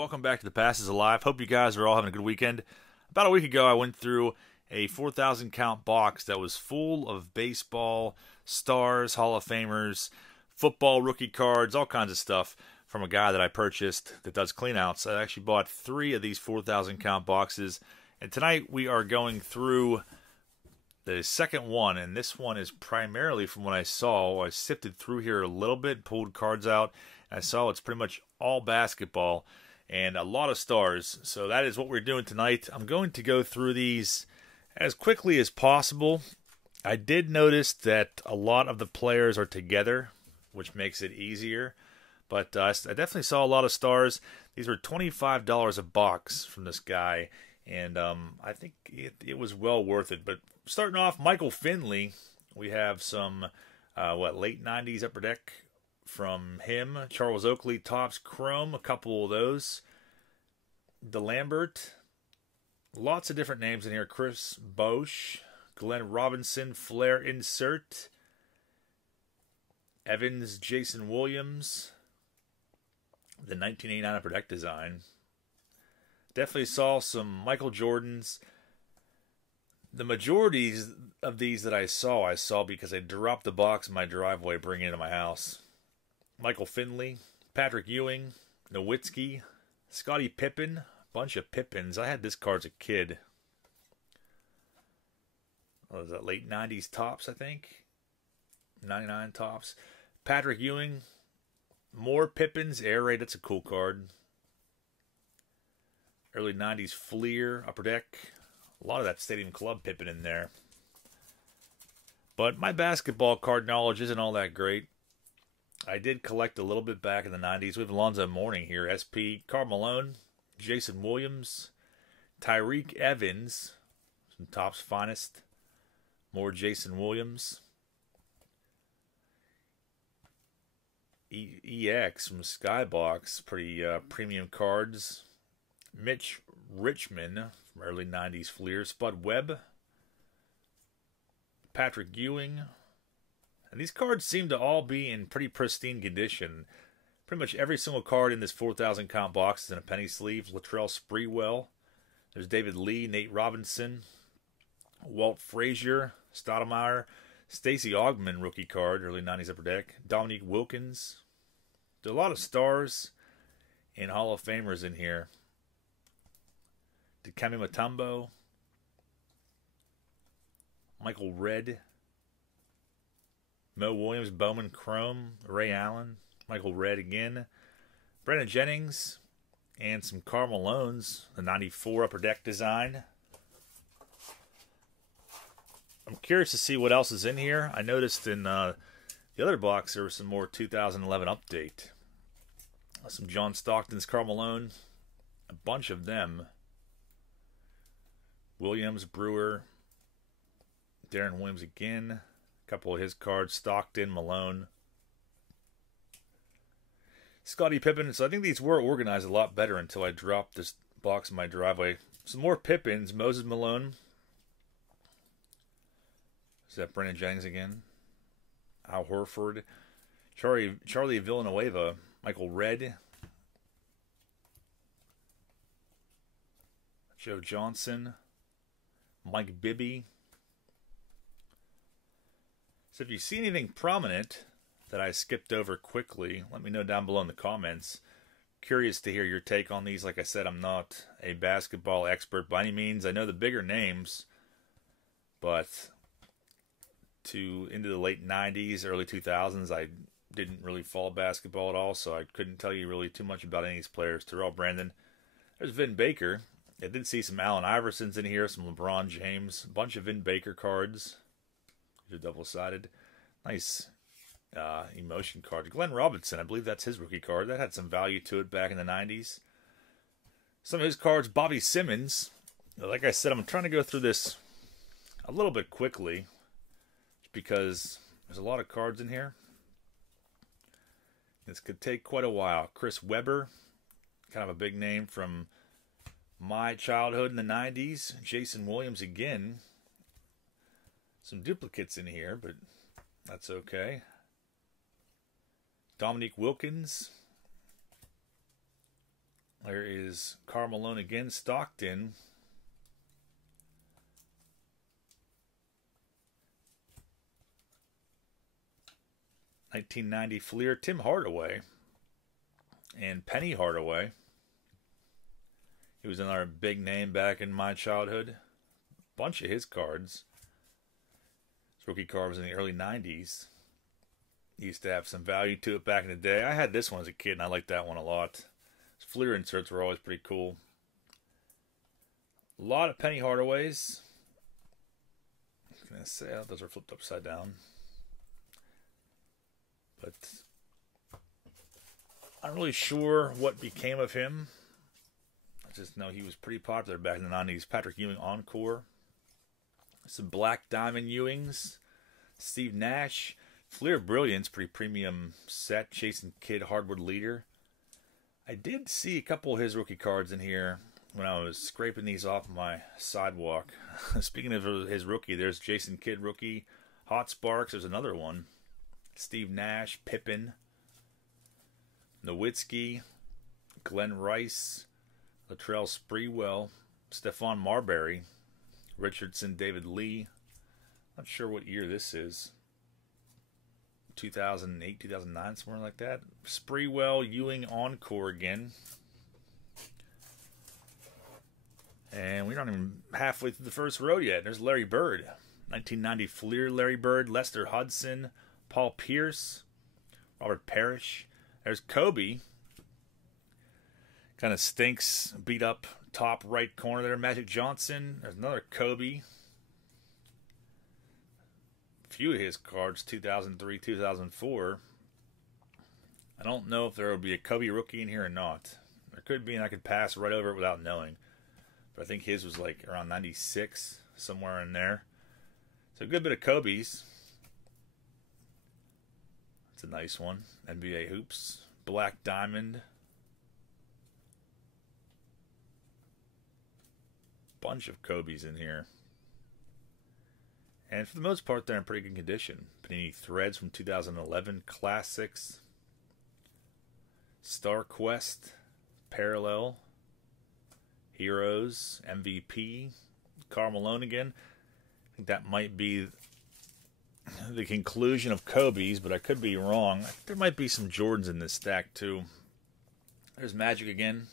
welcome back to The Pass is Alive. Hope you guys are all having a good weekend. About a week ago, I went through a 4,000 count box that was full of baseball, stars, Hall of Famers, football rookie cards, all kinds of stuff from a guy that I purchased that does cleanouts. I actually bought 3 of these 4,000 count boxes, and tonight we are going through the second one, and this one is primarily from what I saw. I sifted through here a little bit, pulled cards out, and I saw it's pretty much all basketball and a lot of stars. So that is what we're doing tonight. I'm going to go through these as quickly as possible. I did notice that a lot of the players are together, which makes it easier. But I definitely saw a lot of stars. These were $25 a box from this guy, and I think it was well worth it. But starting off, Michael Finley. We have some, late 90s Upper Deck from him. Charles Oakley, Topps Chrome, a couple of those. DeLambert. Lots of different names in here. Chris Bosch. Glenn Robinson, Flair Insert. Evans, Jason Williams. The 1989 Upper Deck design. Definitely saw some Michael Jordans. The majority of these that I saw because I dropped the box in my driveway, bringing it into my house. Michael Finley, Patrick Ewing, Nowitzki, Scottie Pippen, bunch of Pippins. I had this card as a kid. What was that, late 90s Topps, I think? 99 Topps. Patrick Ewing, more Pippins, Air Raid, that's a cool card. Early 90s Fleer, Upper Deck. A lot of that Stadium Club Pippen in there. But my basketball card knowledge isn't all that great. I did collect a little bit back in the 90s. We have Alonzo Mourning here. SP, Karl Malone, Jason Williams, Tyreek Evans, some Topps Finest. More Jason Williams. EX from Skybox, pretty premium cards. Mitch Richmond from early 90s Fleer. Spud Webb. Patrick Ewing. And these cards seem to all be in pretty pristine condition. Pretty much every single card in this 4,000 count box is in a penny sleeve. Latrell Sprewell. There's David Lee, Nate Robinson, Walt Frazier, Stoudemire, Stacey Augmon rookie card, early 90s Upper Deck. Dominique Wilkins. There's a lot of stars and Hall of Famers in here. Dikembe Mutombo, Michael Redd, Mo Williams, Bowman Chrome, Ray Allen, Michael Redd again, Brandon Jennings, and some Karl Malones, the 94 Upper Deck design. I'm curious to see what else is in here. I noticed in the other box there was some more 2011 update. Some John Stockton's Karl Malone, a bunch of them. Williams, Brewer, Darren Williams again. A couple of his cards, Stockton, Malone. Scottie Pippen. So I think these were organized a lot better until I dropped this box in my driveway. Some more Pippins. Moses Malone. Is that Brandon Jennings again? Al Horford. Charlie Villanueva. Michael Redd. Joe Johnson. Mike Bibby. So if you see anything prominent that I skipped over quickly, let me know down below in the comments. Curious to hear your take on these. Like I said, I'm not a basketball expert by any means. I know the bigger names, but into the late 90s, early 2000s, I didn't really follow basketball at all, so I couldn't tell you really too much about any of these players. Terrell Brandon. There's Vin Baker. I did see some Allen Iversons in here, some LeBron James, a bunch of Vin Baker cards. They're double-sided. Nice emotion card. Glenn Robinson, I believe that's his rookie card. That had some value to it back in the 90s. Some of his cards, Bobby Simmons. Like I said, I'm trying to go through this a little bit quickly because there's a lot of cards in here. This could take quite a while. Chris Webber, kind of a big name from my childhood in the 90s. Jason Williams again. Some duplicates in here, but that's okay. Dominique Wilkins. There is Karl Malone again, Stockton. '90 Fleer, Tim Hardaway, and Penny Hardaway. He was another big name back in my childhood. Bunch of his cards. His rookie card was in the early '90s. He used to have some value to it back in the day. I had this one as a kid, and I liked that one a lot. His Fleer inserts were always pretty cool. A lot of Penny Hardaways. I was going to say, those are flipped upside down. But I'm not really sure what became of him. I just know he was pretty popular back in the '90s. Patrick Ewing Encore. Some Black Diamond Ewings. Steve Nash. Fleer Brilliance, pretty premium set. Jason Kidd Hardwood Leader. I did see a couple of his rookie cards in here when I was scraping these off my sidewalk. Speaking of his rookie, there's Jason Kidd rookie. Hot Sparks, there's another one. Steve Nash, Pippen. Nowitzki. Glenn Rice. Latrell Sprewell. Stephon Marbury. Richardson, David Lee. Not sure what year this is. 2008, 2009, somewhere like that. Sprewell, Ewing Encore again. And we're not even halfway through the first row yet. There's Larry Bird. 1990 Fleer Larry Bird. Lester Hudson. Paul Pierce. Robert Parrish. There's Kobe. Kind of stinks. Beat up top right corner there. Magic Johnson. There's another Kobe. Few of his cards, 2003, 2004. I don't know if there will be a Kobe rookie in here or not. There could be, and I could pass right over it without knowing. But I think his was like around 96, somewhere in there. So a good bit of Kobe's. That's a nice one. NBA Hoops. Black Diamond. Bunch of Kobe's in here. And for the most part, they're in pretty good condition. Panini Threads from 2011. Classics. Star Quest. Parallel. Heroes. MVP. Karl Malone again. I think that might be the conclusion of Kobe's, but I could be wrong. There might be some Jordans in this stack, too. There's Magic again.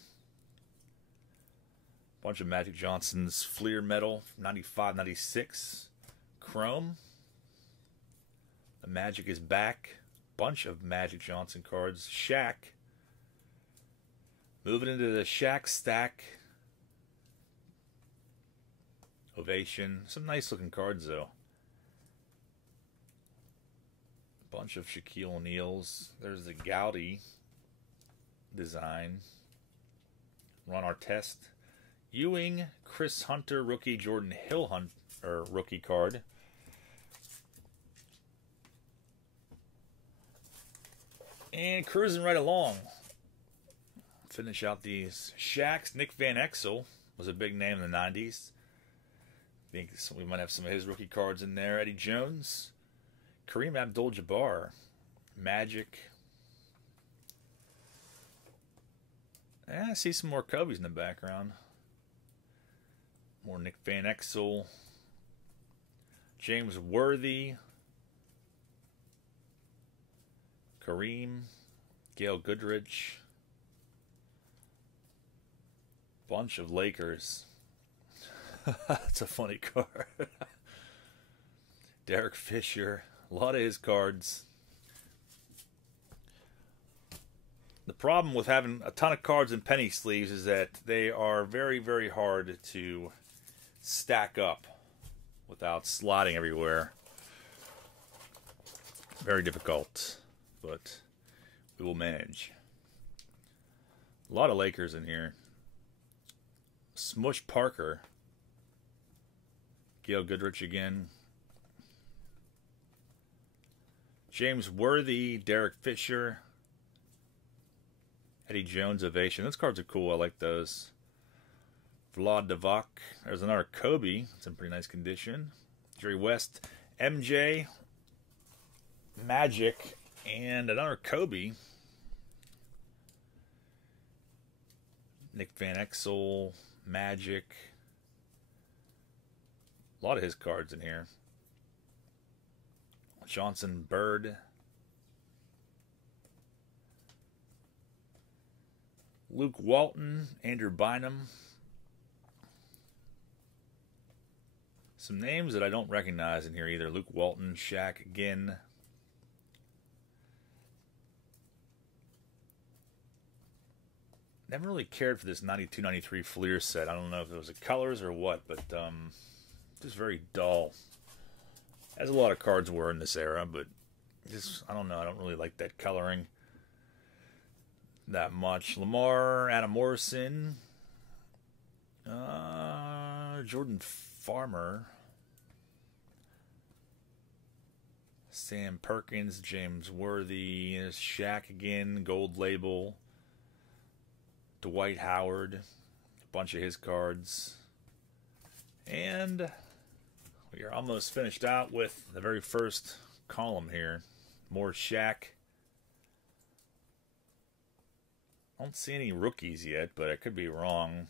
Bunch of Magic Johnson's Fleer Metal. 95, 96. Chrome. The Magic is back. Bunch of Magic Johnson cards. Shaq. Moving into the Shaq stack. Ovation. Some nice looking cards though. Bunch of Shaquille O'Neal's. There's the Gaudy design. Ron Artest. Ewing. Chris Hunter rookie. Jordan Hill rookie card. And cruising right along. Finish out these Shaqs. Nick Van Exel was a big name in the 90s. I think we might have some of his rookie cards in there. Eddie Jones. Kareem Abdul-Jabbar. Magic. I see some more Kobe's in the background. More Nick Van Exel. James Worthy. Kareem. Gail Goodrich. Bunch of Lakers. That's a funny card. Derek Fisher. A lot of his cards. The problem with having a ton of cards in penny sleeves is that they are very, very hard to stack up without slotting everywhere. Very difficult, but we will manage. A lot of Lakers in here. Smush Parker. Gail Goodrich again. James Worthy, Derek Fisher. Eddie Jones Ovation. Those cards are cool. I like those. Vlad Divac. There's another Kobe. It's in pretty nice condition. Jerry West. MJ. Magic. And another Kobe. Nick Van Exel, Magic. A lot of his cards in here. Johnson Bird. Luke Walton, Andrew Bynum. Some names that I don't recognize in here either. Luke Walton, Shaq again. Never really cared for this 92-93 Fleer set. I don't know if it was the colors or what, but just very dull. As a lot of cards were in this era, but just, I don't know. I don't really like that coloring that much. Lamar, Adam Morrison, Jordan Farmer, Sam Perkins, James Worthy, Shaq again, gold label, Dwight Howard, a bunch of his cards, and we are almost finished out with the very first column here. More Shaq. I don't see any rookies yet, but I could be wrong.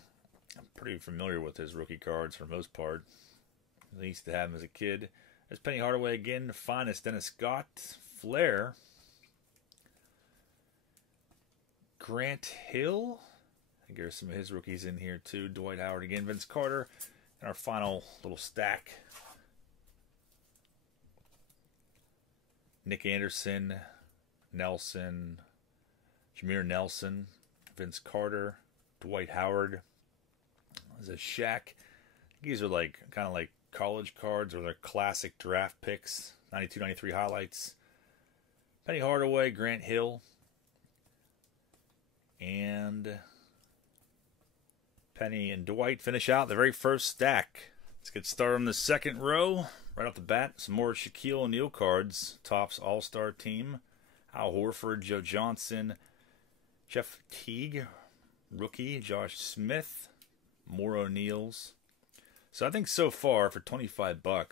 I'm pretty familiar with his rookie cards for the most part. I used to have him as a kid. There's Penny Hardaway again. Finest Dennis Scott. Flair. Grant Hill. I think there's some of his rookies in here too. Dwight Howard again. Vince Carter. And our final little stack. Nick Anderson. Nelson. Jameer Nelson. Vince Carter. Dwight Howard. There's a Shaq. These are like kind of like college cards, or they're classic draft picks. 92-93 highlights. Penny Hardaway, Grant Hill, and Penny and Dwight finish out the very first stack. Let's get started on the second row. Right off the bat, some more Shaquille O'Neal cards. Topps All-Star Team. Al Horford, Joe Johnson, Jeff Teague, rookie, Josh Smith, more O'Neals. So I think so far for $25, I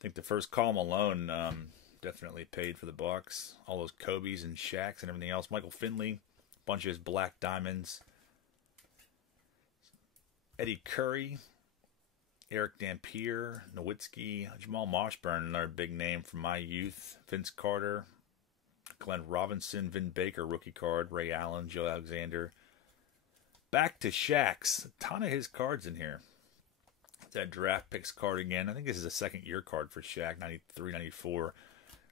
think the first column alone definitely paid for the bucks. All those Kobe's and Shaqs and everything else. Michael Finley, a bunch of his black diamonds. Eddie Curry, Eric Dampier, Nowitzki, Jamal Mashburn, another big name from my youth. Vince Carter, Glenn Robinson, Vin Baker, rookie card. Ray Allen, Joe Alexander. Back to Shaq's. A ton of his cards in here. That draft picks card again. I think this is a second year card for Shaq, 93, 94.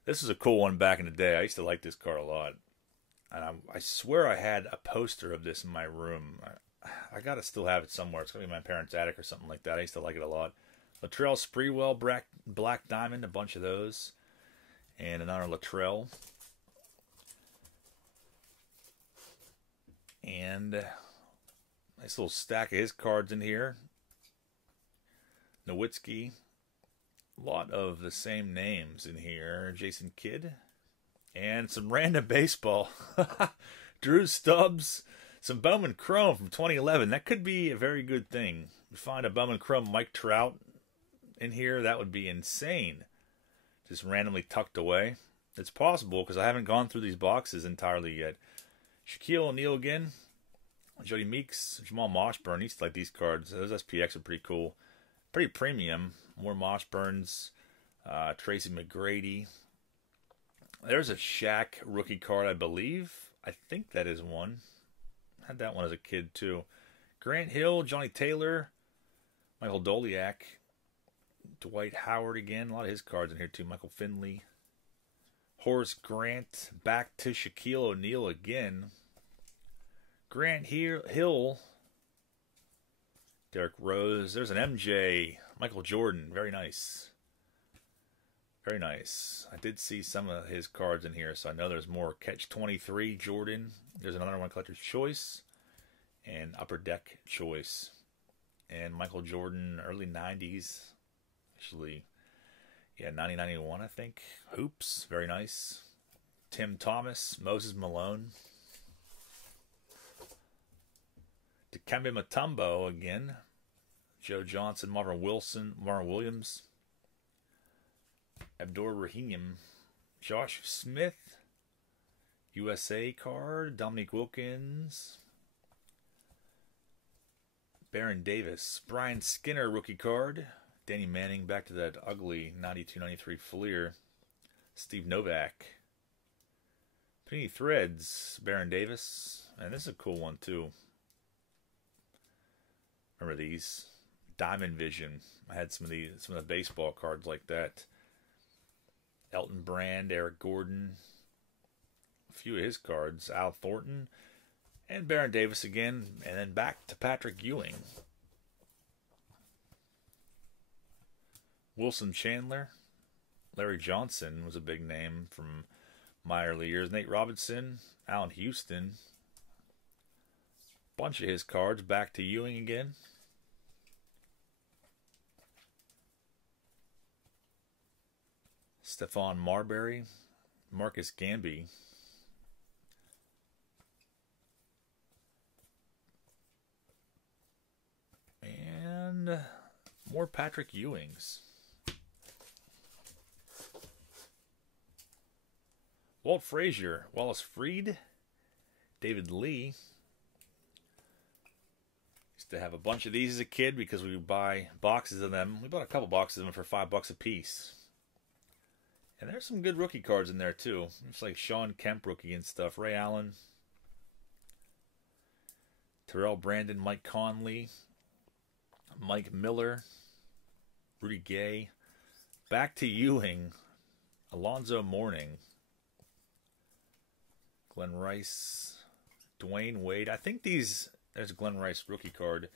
This is a cool one back in the day. I used to like this card a lot. And I swear I had a poster of this in my room. I got to still have it somewhere. It's going to be in my parents' attic or something like that. I used to like it a lot. Latrell Sprewell, Black Diamond, a bunch of those. And another Latrell. And nice little stack of his cards in here. Nowitzki. A lot of the same names in here. Jason Kidd. And some random baseball. Drew Stubbs. Some Bowman Chrome from 2011. That could be a very good thing. You find a Bowman Chrome Mike Trout in here, that would be insane. Just randomly tucked away. It's possible because I haven't gone through these boxes entirely yet. Shaquille O'Neal again. Jody Meeks. Jamal Mashburn. I used to like these cards. Those SPX are pretty cool. Pretty premium. More Mashburns. Tracy McGrady. There's a Shaq rookie card, I believe. I think that is one. Had that one as a kid, too. Grant Hill, Johnny Taylor, Michael Doliak, Dwight Howard again. A lot of his cards in here, too. Michael Finley. Horace Grant. Back to Shaquille O'Neal again. Grant Hill. Derrick Rose. There's an MJ. Michael Jordan. Very nice. Very nice. I did see some of his cards in here, so I know there's more. Catch 23, Jordan. There's another one, Collector's Choice. And Upper Deck Choice. And Michael Jordan, early 90s. Actually, yeah, 90-91, I think. Hoops. Very nice. Tim Thomas. Moses Malone. Dikembe Mutombo again. Joe Johnson, Marvin Williams. Abdur Rahim. Josh Smith. USA card. Dominique Wilkins. Baron Davis. Brian Skinner rookie card. Danny Manning back to that ugly 92-93 Fleer. Steve Novak. Panini Threads. Baron Davis. And this is a cool one too. Remember these? Diamond Vision. I had some of the baseball cards like that. Elton Brand, Eric Gordon. A few of his cards. Al Thornton. And Baron Davis again. And then back to Patrick Ewing. Wilson Chandler. Larry Johnson was a big name from my early years. Nate Robinson. Allen Houston. Bunch of his cards. Back to Ewing again. Stephon Marbury. Marcus Gamby. And more Patrick Ewings. Walt Frazier, Wallace Freed, David Lee. Used to have a bunch of these as a kid because we would buy boxes of them. We bought a couple boxes of them for $5 a piece. And there's some good rookie cards in there too. It's like Sean Kemp rookie and stuff. Ray Allen, Terrell Brandon, Mike Conley, Mike Miller, Rudy Gay. Back to Ewing, Alonzo Mourning, Glenn Rice, Dwayne Wade. I think these, there's a Glenn Rice rookie card.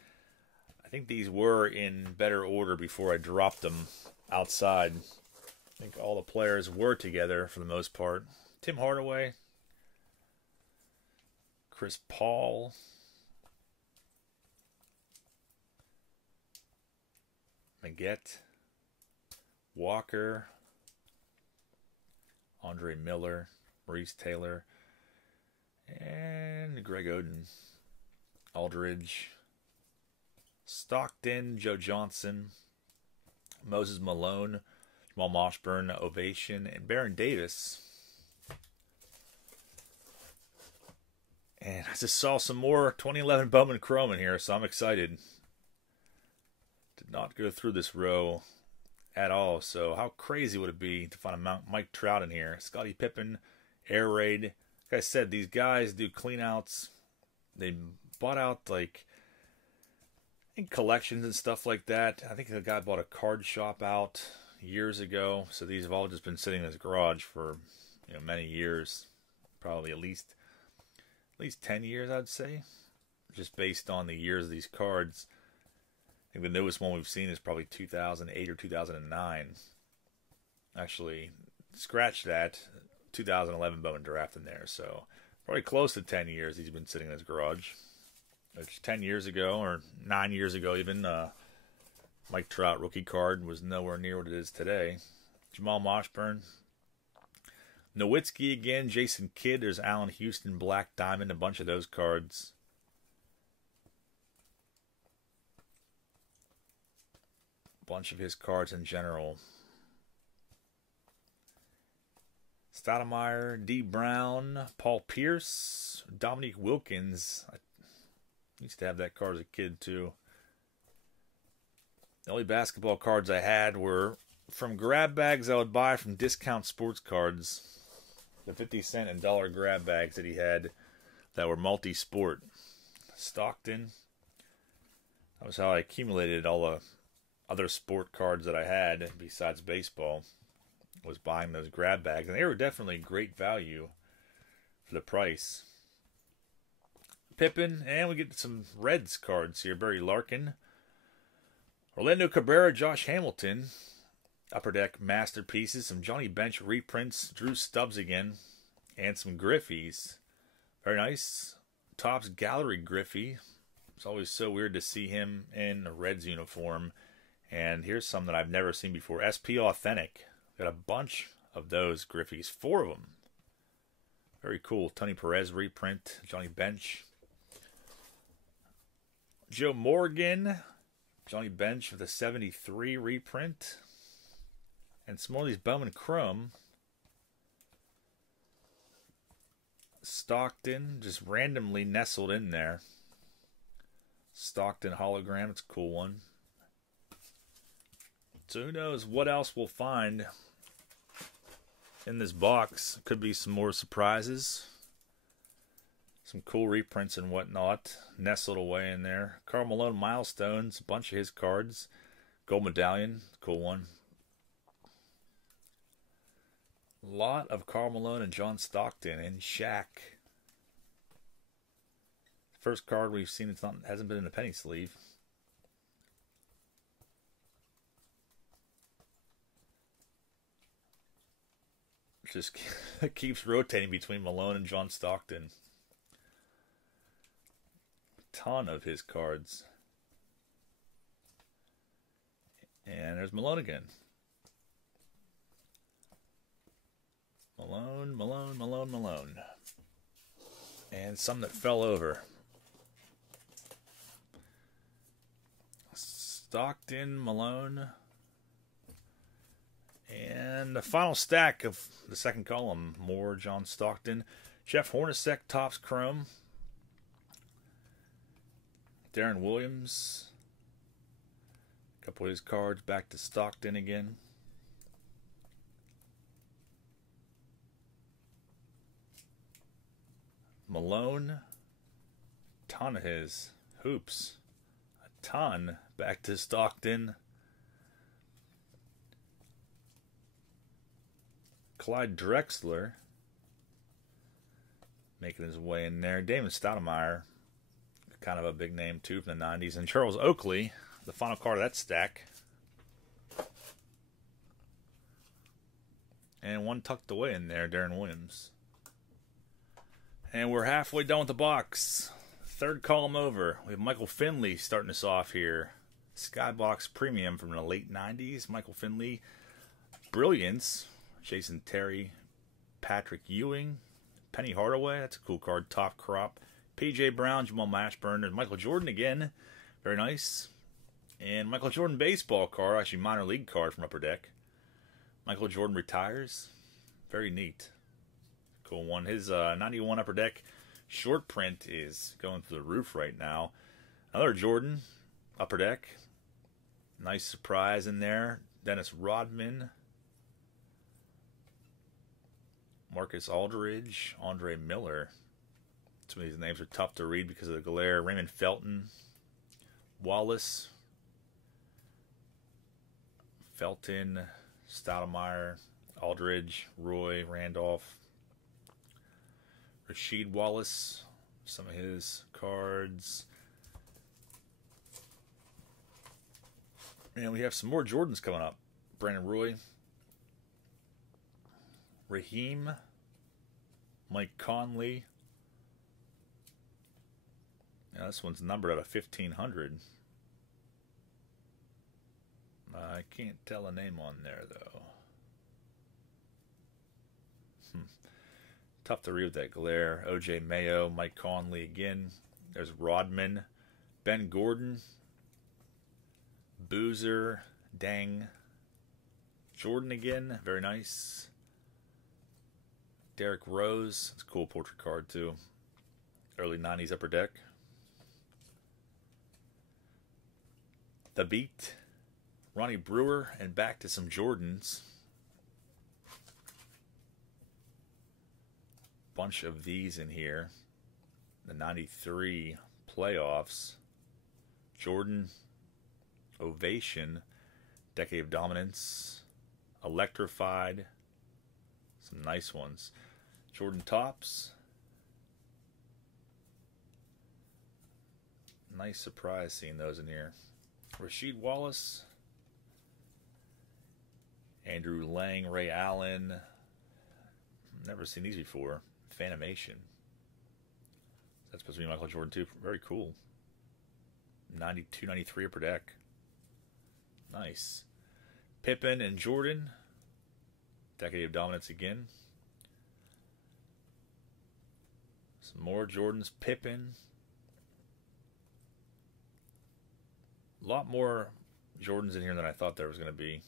I think these were in better order before I dropped them outside. I think all the players were together for the most part. Tim Hardaway, Chris Paul, Maggette, Walker, Andre Miller, Maurice Taylor, and Greg Oden, Aldridge, Stockton, Joe Johnson, Moses Malone, Jamal Mashburn, Ovation, and Baron Davis. And I just saw some more 2011 Bowman Chrome in here, so I'm excited. Did not go through this row at all, so how crazy would it be to find a Mike Trout in here? Scottie Pippen, Air Raid. Like I said, these guys do cleanouts. They bought out, like, I think collections and stuff like that. I think the guy bought a card shop out years ago, so these have all just been sitting in his garage for, you know, many years, probably at least 10 years, I'd say, just based on the years of these cards. I think the newest one we've seen is probably 2008 or 2009. Actually, scratch that, 2011 Bowman Draft in there, so probably close to 10 years he's been sitting in his garage. Which 10 years ago, or 9 years ago even, Mike Trout rookie card was nowhere near what it is today. Jamal Mashburn. Nowitzki again. Jason Kidd. There's Allen Houston, Black Diamond. A bunch of those cards. A bunch of his cards in general. Stoudemire, D. Brown, Paul Pierce, Dominique Wilkins. I used to have that card as a kid too. The only basketball cards I had were from grab bags I would buy from Discount Sports Cards. The 50-cent and dollar grab bags that he had that were multi-sport. Stockton. That was how I accumulated all the other sport cards that I had besides baseball. Was buying those grab bags. And they were definitely great value for the price. Pippen. And we get some Reds cards here. Barry Larkin. Orlando Cabrera, Josh Hamilton, Upper Deck Masterpieces, some Johnny Bench reprints, Drew Stubbs again, and some Griffies. Very nice. Topps Gallery Griffey. It's always so weird to see him in a Reds uniform. And here's some that I've never seen before. SP Authentic. Got a bunch of those Griffies. 4 of them. Very cool. Tony Perez reprint, Johnny Bench. Joe Morgan. Johnny Bench with a 73 reprint. And some more of these Bowman Chrome. Stockton just randomly nestled in there. Stockton hologram. It's a cool one. So who knows what else we'll find in this box. Could be some more surprises. Some cool reprints and whatnot nestled away in there. Karl Malone milestones. A bunch of his cards. Gold medallion. Cool one. A lot of Karl Malone and John Stockton and Shaq. First card we've seen hasn't been in a penny sleeve. Just keeps rotating between Malone and John Stockton. A ton of his cards. And there's Malone again. Malone, Malone, Malone, Malone. And some that fell over. Stockton, Malone. And the final stack of the second column. More John Stockton. Jeff Hornacek, Topps Chrome. Darren Williams. A couple of his cards back to Stockton again. Malone. Ton of his hoops. A ton back to Stockton. Clyde Drexler making his way in there. Damon Stoudemire, kind of a big name too from the 90s. And Charles Oakley, the final card of that stack. And one tucked away in there, Darren Williams. And we're halfway done with the box. Third column over. We have Michael Finley starting us off here. Skybox Premium from the late 90s. Michael Finley. Brilliance. Jason Terry. Patrick Ewing. Penny Hardaway. That's a cool card. Top crop. P.J. Brown. Jamal Mashburn. There's Michael Jordan again. Very nice. And Michael Jordan baseball card. Actually, minor league card from Upper Deck. Michael Jordan retires. Very neat. Cool one. His 91 Upper Deck short print is going through the roof right now. Another Jordan Upper Deck. Nice surprise in there. Dennis Rodman. Marcus Aldridge. Andre Miller. Some of these names are tough to read because of the glare. Raymond Felton. Wallace. Felton. Stoudemire. Aldridge. Roy. Randolph. Rasheed Wallace, some of his cards. And we have some more Jordans coming up. Brandon Roy. Raheem. Mike Conley. Now this one's numbered out of 1500. I can't tell a name on there, though. Tough to read with that glare. O.J. Mayo, Mike Conley again. There's Rodman, Ben Gordon, Boozer, Dang, Jordan again, very nice. Derrick Rose, it's a cool portrait card too. Early 90s Upper Deck. The Beat, Ronnie Brewer, and back to some Jordans. Bunch of these in here. The 93 playoffs. Jordan. Ovation. Decade of Dominance. Electrified. Some nice ones. Jordan Tops. Nice surprise seeing those in here. Rasheed Wallace. Andrew Lang. Ray Allen. Never seen these before. Fanimation. That's supposed to be Michael Jordan too. Very cool. 92, 93 Upper Deck. Nice. Pippen and Jordan. Decade of Dominance again. Some more Jordans. Pippen. A lot more Jordans in here than I thought there was going to be.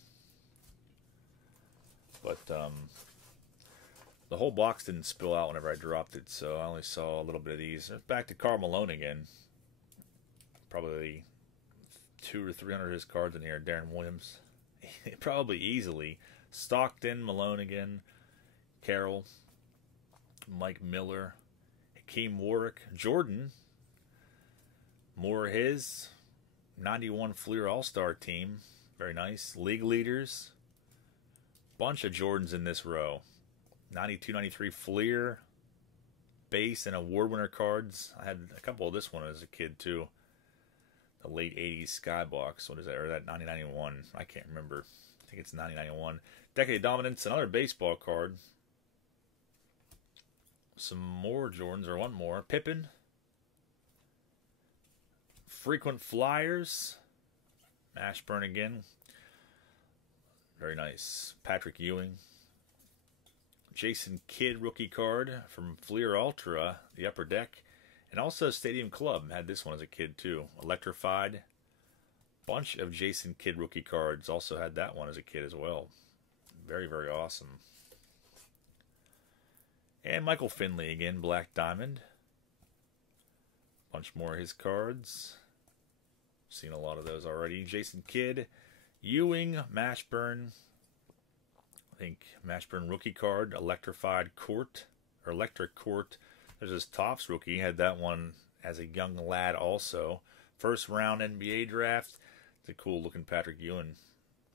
But, the whole box didn't spill out whenever I dropped it, so I only saw a little bit of these. Back to Karl Malone again. Probably 200 or 300 of his cards in here. Darren Williams. Probably easily. Stockton, Malone again. Carroll. Mike Miller. Hakeem Warwick. Jordan. More his. 91 Fleer All-Star team. Very nice. League leaders. Bunch of Jordans in this row. 92, 93 Fleer. Base and award winner cards. I had a couple of this one as a kid too. The late 80s Skybox. What is that? Or that 1991. I can't remember. I think it's 1991. Decade of Dominance. Another baseball card. Some more Jordans, or one more. Pippen. Frequent Flyers. Mashburn again. Very nice. Patrick Ewing. Jason Kidd rookie card from Fleer Ultra, the upper deck. And also Stadium Club. Had this one as a kid too. Electrified. Bunch of Jason Kidd rookie cards. Also had that one as a kid as well. Very, very awesome. And Michael Finley again, Black Diamond. Bunch more of his cards. Seen a lot of those already. Jason Kidd. Ewing, Mashburn. I think Mashburn rookie card, Electrified Court, or Electric Court. There's his Topps rookie. He had that one as a young lad also. First round NBA draft. It's a cool looking Patrick Ewing.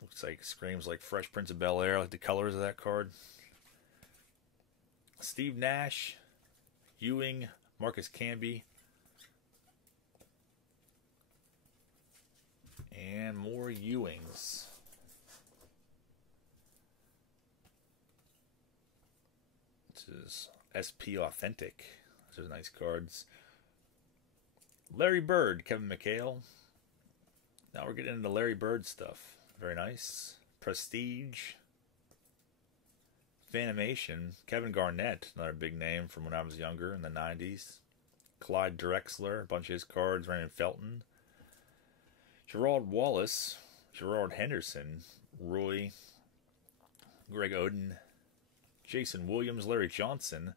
Looks like, screams like Fresh Prince of Bel-Air. I like the colors of that card. Steve Nash, Ewing, Marcus Camby. And more Ewings. This is SP Authentic. Those are nice cards. Larry Bird, Kevin McHale. Now we're getting into Larry Bird stuff. Very nice. Prestige. Fanimation. Kevin Garnett, another big name from when I was younger in the 90s. Clyde Drexler, a bunch of his cards. Raymond Felton. Gerard Wallace, Gerard Henderson, Roy, Greg Oden, Jason Williams, Larry Johnson.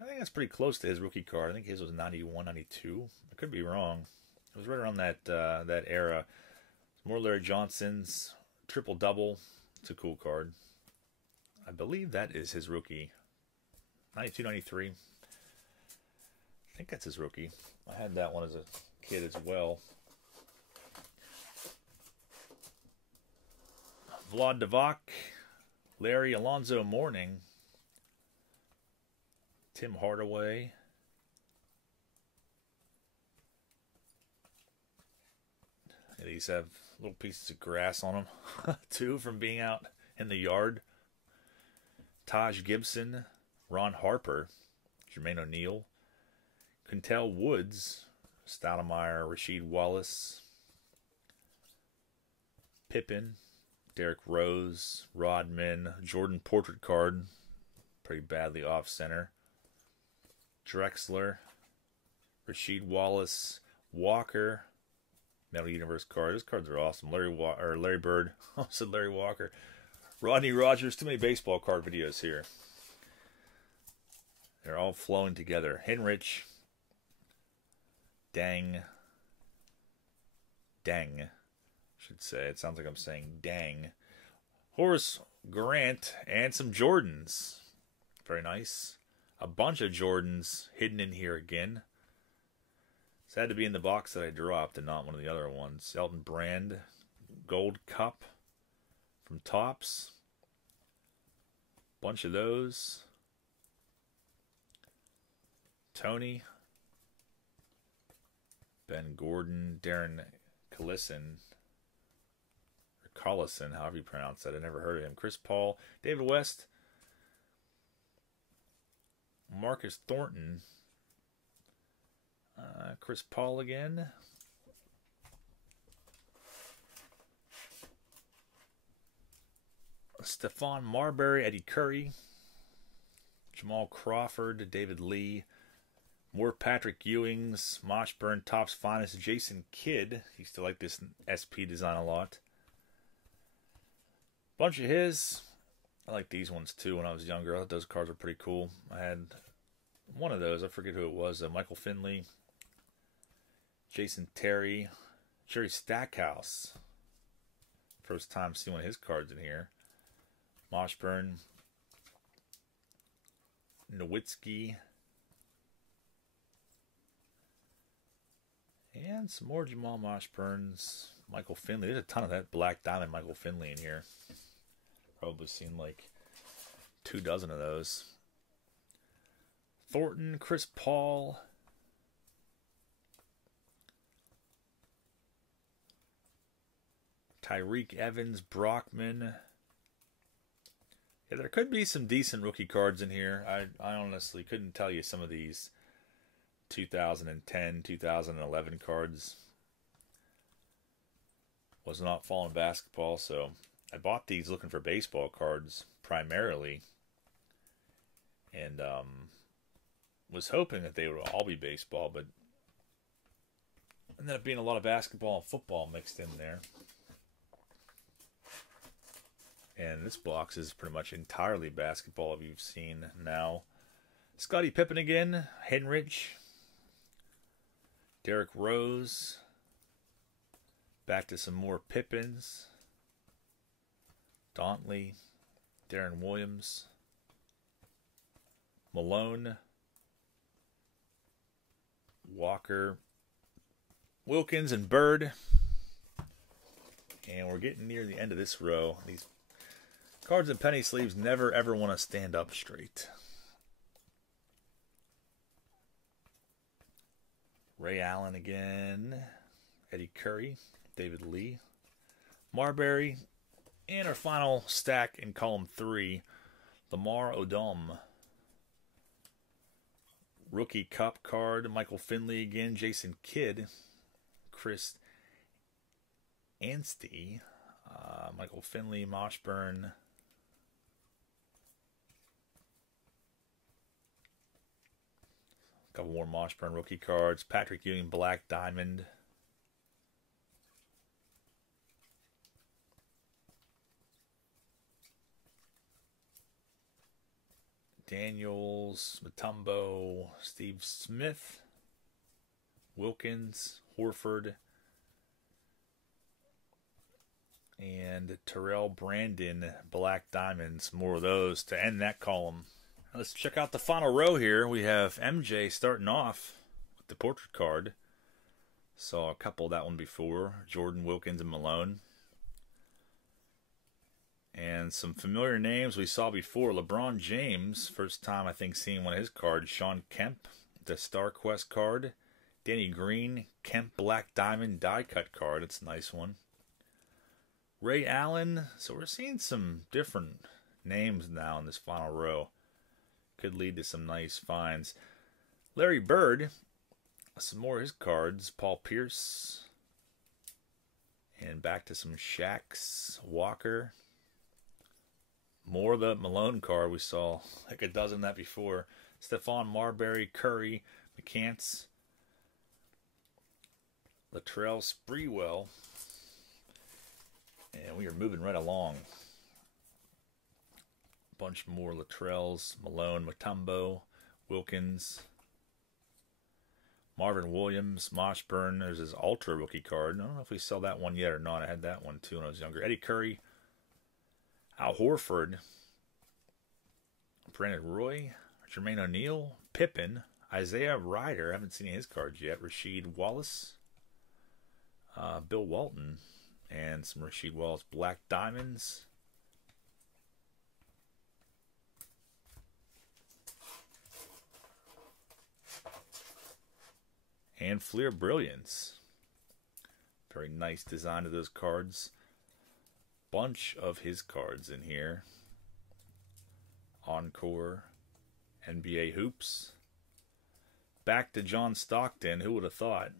I think that's pretty close to his rookie card. I think his was 91, 92. I could be wrong. It was right around that that era. More Larry Johnsons, triple double. It's a cool card. I believe that is his rookie. 92, 93. I think that's his rookie. I had that one as a kid as well. Vlad Divac, Larry Alonzo Mourning, Tim Hardaway, these have little pieces of grass on them too from being out in the yard. Taj Gibson, Ron Harper, Jermaine O'Neal, Quintel Woods, Stoudemire, Rasheed Wallace, Pippen, Derrick Rose, Rodman, Jordan portrait card, pretty badly off center. Drexler, Rasheed Wallace, Walker, Metal Universe card. Those cards are awesome. Larry Bird. I said Larry Walker. Rodney Rogers. Too many baseball card videos here. They're all flowing together. Henrich. Dang. Should say. It sounds like I'm saying dang. Horace Grant and some Jordans. Very nice. A bunch of Jordans hidden in here again. This had to be in the box that I dropped and not one of the other ones. Elton Brand. Gold Cup from Topps. Bunch of those. Tony. Ben Gordon. Darren Collison. Collison, however you pronounce that. I never heard of him. Chris Paul, David West, Marcus Thornton, Chris Paul again, Stephon Marbury, Eddie Curry, Jamal Crawford, David Lee, more Patrick Ewings, Moshburn, Topps Finest, Jason Kidd. Used to like this SP design a lot. Bunch of his. I like these ones too when I was younger. I thought those cards were pretty cool. I had one of those. I forget who it was. Michael Finley. Jason Terry. Jerry Stackhouse. First time seeing one of his cards in here. Moshburn. Nowitzki. And some more Jamal Moshburns. Michael Finley. There's a ton of that Black Diamond Michael Finley in here. Probably seen like 24 of those. Thornton, Chris Paul. Tyreek Evans, Brockman. Yeah, there could be some decent rookie cards in here. I honestly couldn't tell you some of these 2010, 2011 cards. Was not following basketball, so I bought these looking for baseball cards primarily. And was hoping that they would all be baseball, but ended up being a lot of basketball and football mixed in there. And this box is pretty much entirely basketball, if you've seen now. Scottie Pippen again, Henrich, Derrick Rose, back to some more Pippins, Dauntley, Darren Williams, Malone, Walker, Wilkins, and Bird. And we're getting near the end of this row. These cards and penny sleeves never ever want to stand up straight. Ray Allen again. Eddie Curry. David Lee. Marbury. And our final stack in column 3. Lamar Odom. Rookie Cup card. Michael Finley again. Jason Kidd. Chris Anstey. Michael Finley. Moshburn. Couple more Moshburn rookie cards. Patrick Ewing, Black Diamond. Daniels, Mutombo, Steve Smith, Wilkins, Horford, and Terrell Brandon, Black Diamonds. More of those to end that column. Let's check out the final row here. We have MJ starting off with the portrait card. Saw a couple of that one before. Jordan, Wilkins, and Malone. And some familiar names we saw before. LeBron James, first time I think seeing one of his cards. Sean Kemp, the Star Quest card. Danny Green, Kemp Black Diamond die cut card. It's a nice one. Ray Allen. So we're seeing some different names now in this final row. Could lead to some nice finds. Larry Bird. Some more of his cards. Paul Pierce. And back to some Shaqs. Walker. More of the Malone card. We saw like a dozen of that before. Stephon Marbury, Curry, McCants, Latrell Sprewell. And we are moving right along. Bunch more Latrells, Malone, Mutombo, Wilkins, Marvin Williams, Moshburn. There's his Ultra rookie card. I don't know if we saw that one yet or not. I had that one too when I was younger. Eddie Curry, Al Horford, Brandon Roy, Jermaine O'Neal, Pippen, Isaiah Ryder. I haven't seen his cards yet. Rasheed Wallace, Bill Walton, and some Rasheed Wallace Black Diamonds. And Fleer Brilliance. Very nice design of those cards. Bunch of his cards in here. Encore. NBA Hoops. Back to John Stockton. Who would have thought?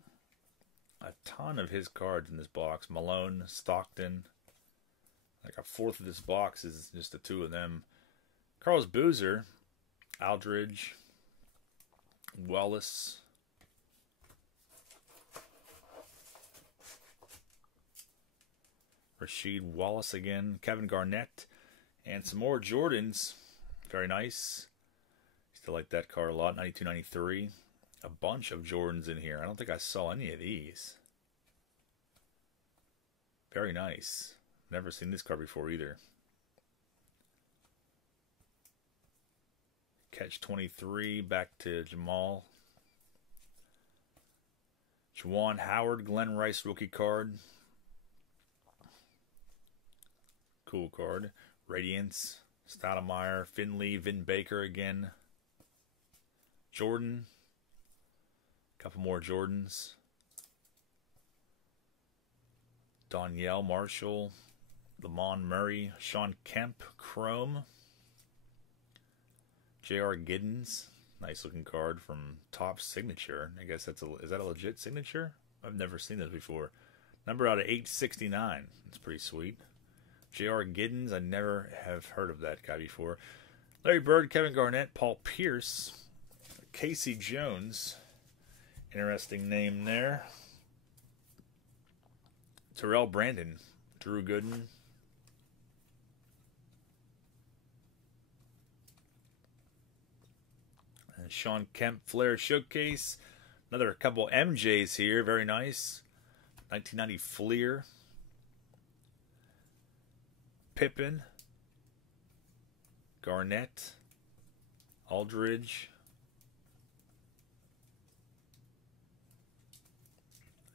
A ton of his cards in this box. Malone, Stockton. Like a fourth of this box is just the two of them. Carlos Boozer. Aldridge. Wallace. Rasheed Wallace again, Kevin Garnett, and some more Jordans. Very nice. Still like that card a lot. 92-93. A bunch of Jordans in here. I don't think I saw any of these. Very nice. Never seen this card before either. Catch 23, back to Jamal. Juwan Howard, Glenn Rice rookie card. Cool card. Radiance, Stoudemire, Finley, Vin Baker again. Jordan. Couple more Jordans. Danielle Marshall, Lamont Murray, Sean Kemp, Chrome. J.R. Giddens, nice looking card from Top Signature. I guess is that a legit signature? I've never seen this before. Number out of 869. That's pretty sweet. J.R. Giddens, I never have heard of that guy before. Larry Bird, Kevin Garnett, Paul Pierce, Casey Jones. Interesting name there. Terrell Brandon, Drew Gooden. And Sean Kemp Flair Showcase. Another couple MJs here. Very nice. 1990 Fleer. Pippen. Garnett. Aldridge.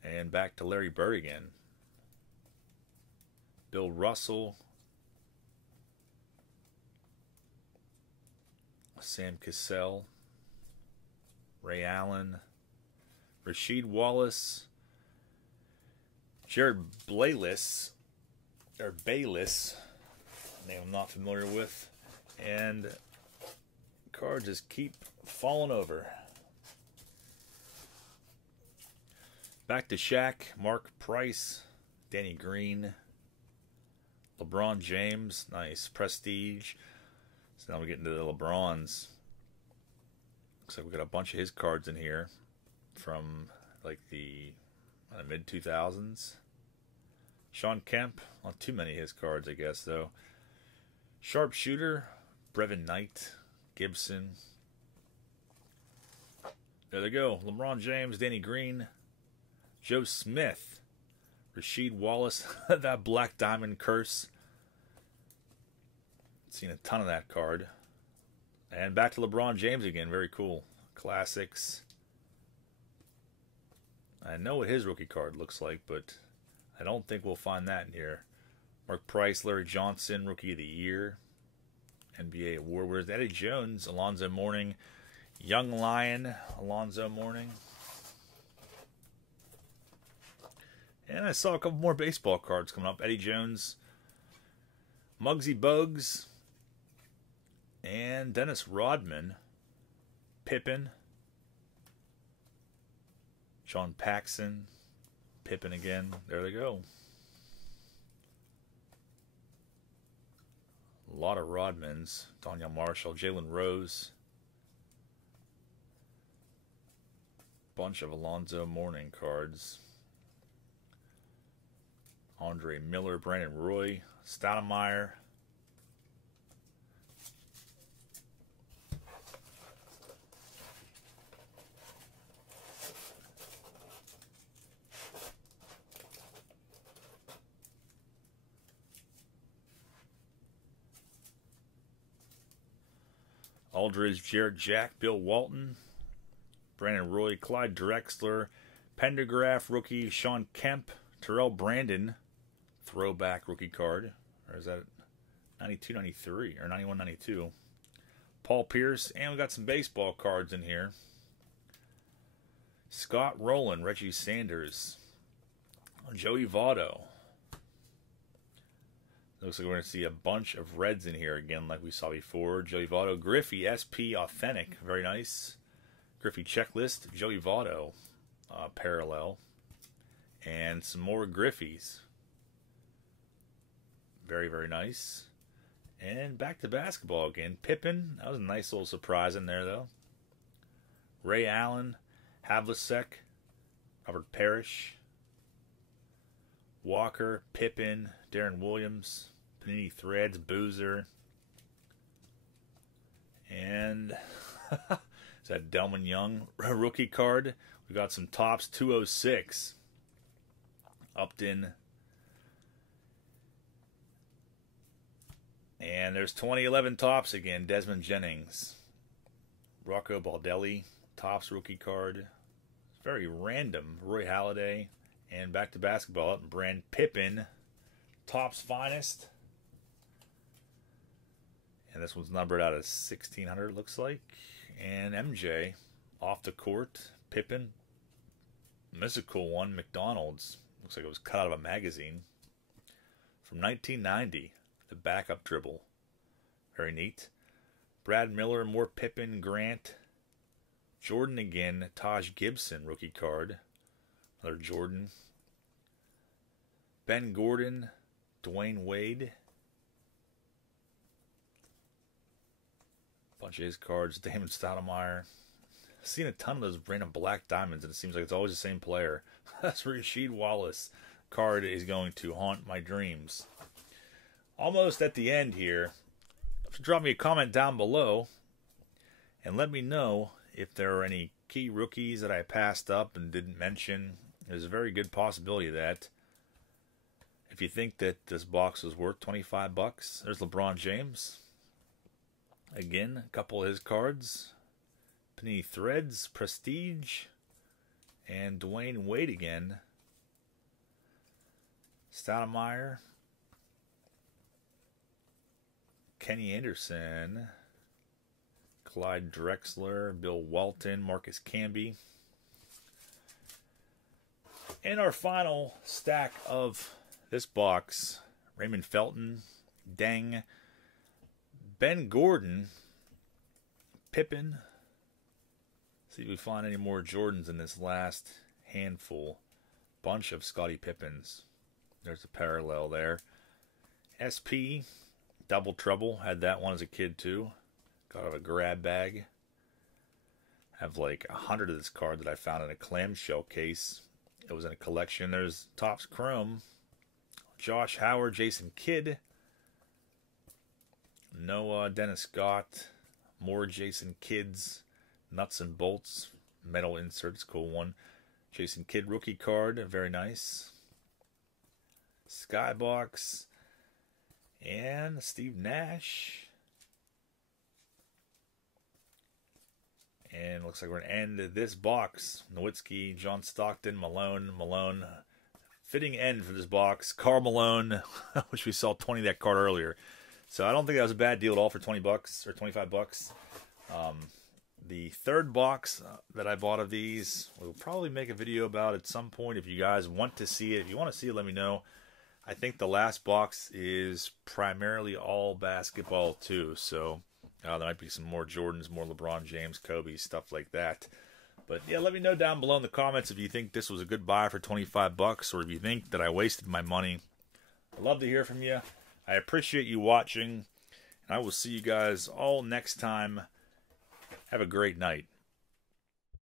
And back to Larry Bird again. Bill Russell. Sam Cassell. Ray Allen. Rasheed Wallace. Jared Bayless. Or Bayless. Name I'm not familiar with. And cards just keep falling over. Back to Shaq, Mark Price, Danny Green, LeBron James, nice prestige. So now we get into the LeBrons. Looks like we got a bunch of his cards in here from like the mid 2000s. Sean Kemp, not too many of his cards, I guess though. Sharpshooter, Brevin Knight, Gibson. There they go. LeBron James, Danny Green. Joe Smith, Rasheed Wallace, that Black Diamond Curse. Seen a ton of that card. And back to LeBron James again. Very cool. Classics. I know what his rookie card looks like, but I don't think we'll find that in here. Mark Price, Larry Johnson, Rookie of the Year. NBA Award winners. Eddie Jones, Alonzo Mourning. Young Lion, Alonzo Mourning. And I saw a couple more baseball cards coming up. Eddie Jones, Muggsy Bogues, and Dennis Rodman, Pippen, John Paxson, Pippen again. There they go. A lot of Rodmans. Danielle Marshall, Jalen Rose. Bunch of Alonzo Mourning cards. Andre Miller, Brandon Roy, Stoudemire. Aldridge, Jared Jack, Bill Walton, Brandon Roy, Clyde Drexler, Pendergraph rookie, Sean Kemp, Terrell Brandon, throwback rookie card, or is that 92-93 or 91-92? Paul Pierce, and we got some baseball cards in here. Scott Rowland, Reggie Sanders, Joey Votto. Looks like we're going to see a bunch of reds in here again, like we saw before. Joey Votto, Griffey, SP Authentic, very nice. Griffey Checklist, Joey Votto, parallel, and some more Griffies. Very, very nice. And back to basketball again. Pippen, that was a nice little surprise in there, though. Ray Allen, Havlicek, Robert Parrish, Walker, Pippen, Darren Williams, Panini Threads, Boozer, and Is that Delman Young rookie card? We got some Topps 206. Upton. And there's 2011 Topps again. Desmond Jennings. Rocco Baldelli. Topps rookie card. Very random. Roy Halladay. And back to basketball. Brand Pippen. Topps finest. And this one's numbered out of 1600, looks like. And MJ. Off the court. Pippen. This is a cool one. McDonald's. Looks like it was cut out of a magazine. From 1990. The backup dribble. Very neat. Brad Miller. More Pippen. Grant. Jordan again. Taj Gibson. Rookie card. Another Jordan. Ben Gordon. Dwayne Wade. Bunch of his cards. Damon Stoudemire. I've seen a ton of those random black diamonds, and it seems like it's always the same player. That's Rasheed Wallace. Card is going to haunt my dreams. Almost at the end here. Drop me a comment down below and let me know if there are any key rookies that I passed up and didn't mention. There's a very good possibility of that. If you think that this box was worth 25 bucks, there's LeBron James. Again, a couple of his cards. Panini Threads, Prestige, and Dwayne Wade again. Stoudemire. Kenny Anderson. Clyde Drexler, Bill Walton, Marcus Camby. And our final stack of this box, Raymond Felton, Deng, Ben Gordon, Pippen. See if we find any more Jordans in this last handful. Bunch of Scottie Pippens. There's a parallel there. SP, Double Trouble. Had that one as a kid too. Got out of a grab bag. Have like 100 of this card that I found in a clamshell case. It was in a collection. There's Topps Chrome. Josh Howard, Jason Kidd. Noah, Dennis Scott. More Jason Kidds. Nuts and Bolts. Metal inserts, cool one. Jason Kidd rookie card, very nice. Skybox. And Steve Nash. And looks like we're going to end this box. Nowitzki, John Stockton, Malone. Fitting end for this box. Karl Malone, which we saw 20 that card earlier. So I don't think that was a bad deal at all for 20 bucks or 25 bucks. The third box that I bought of these, we'll probably make a video about at some point if you guys want to see it. If you want to see it, let me know. I think the last box is primarily all basketball too. So there might be some more Jordans, more LeBron James, Kobe, stuff like that. But yeah, let me know down below in the comments if you think this was a good buy for 25 bucks or if you think that I wasted my money. I'd love to hear from you. I appreciate you watching. And I will see you guys all next time. Have a great night.